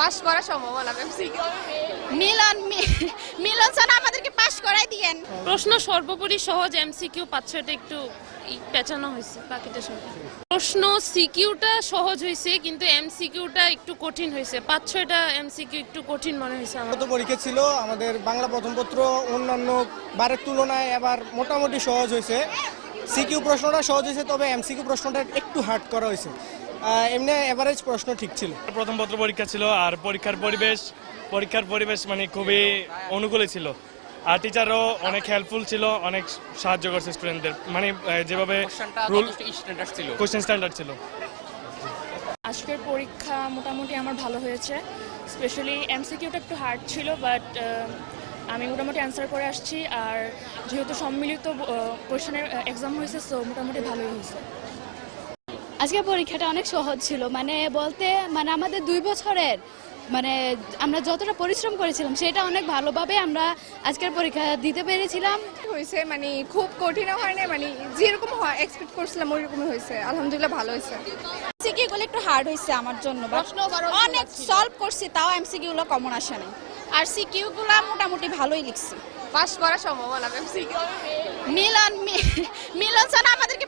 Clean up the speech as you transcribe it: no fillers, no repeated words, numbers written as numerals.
Pass করা সম্ভাবনা MCQ মিলন sir আমাদেরকে পাস করাই দিয়েন। প্রশ্ন সর্বোপরি সহজ, এমসিকিউ 5-6টা একটু পেঁচানো হয়েছে বাকিটা সব। প্রশ্ন সিকিউটা সহজ হয়েছে কিন্তু এমসিকিউটা একটু কঠিন হয়েছে। 5-6টা এমসিকিউ একটু কঠিন মনে হয়েছে আমার। গত পরীক্ষা ছিল আমাদের বাংলা প্রথম পত্র অন্যান্য বারের তুলনায় এবার মোটামুটি সহজ হয়েছে। সিকিউ প্রশ্নটা সহজ হয়েছে, তবে এমসিকিউ প্রশ্নটা একটু হার্ড করা হয়েছে। এমনি এভারেজ প্রশ্ন ঠিক ছিল। প্রথম পত্র পরীক্ষা ছিল আর পরীক্ষার পরিবেশ মানে খুবই অনুকূলে ছিল, আর টিচারও অনেক হেল্পফুল ছিল, অনেক সাহায্য করছে স্টুডেন্টদের, মানে যেভাবে কোশ্চেন স্ট্যান্ডার্ড ছিল। আজকের পরীক্ষা মোটামুটি আমার ভালো হয়েছে, স্পেশালি এমসিকিউটা একটু হার্ড ছিল, বাট আমি মোটামুটি অ্যান্সার করে আসছি। আর যেহেতু সম্মিলিত কোশ্চেনের এক্সাম হয়েছে, সো মোটামুটি ভালোই হয়েছে। আজকের পরীক্ষাটা অনেক সহজ ছিল, মানে আমাদের 2 বছরের আমরা যতটা পরিশ্রম করেছিলাম সেটা অনেক ভালোভাবে আমরা আজকের পরীক্ষা দিতে পেরেছিলাম। হয়েছে, মানে খুব কঠিনও হয় না, মানে যেরকম এক্সপেক্ট করছিলাম ওইরকমই হয়েছে। আলহামদুলিল্লাহ ভালো হয়েছে। এমসিকিউ গুলো একটু হার্ড হয়েছে আমার জন্য, অনেক সলভ করছি, তাও এমসিকিউ গুলো কমন আসে নাই। আর সিকিউ গুলো মোটামুটি ভালোই লিখছি। পাস করা সম্ভাবনা এমসিকিউ মিলন স্যার আমাদেরকে